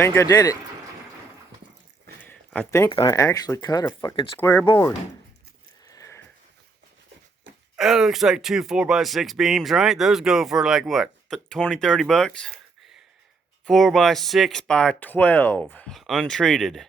think I did it. I think I actually cut a fucking square board. That looks like two 4x6 beams, right? Those go for like what, 20, 30 bucks? 4x6 by 12, untreated.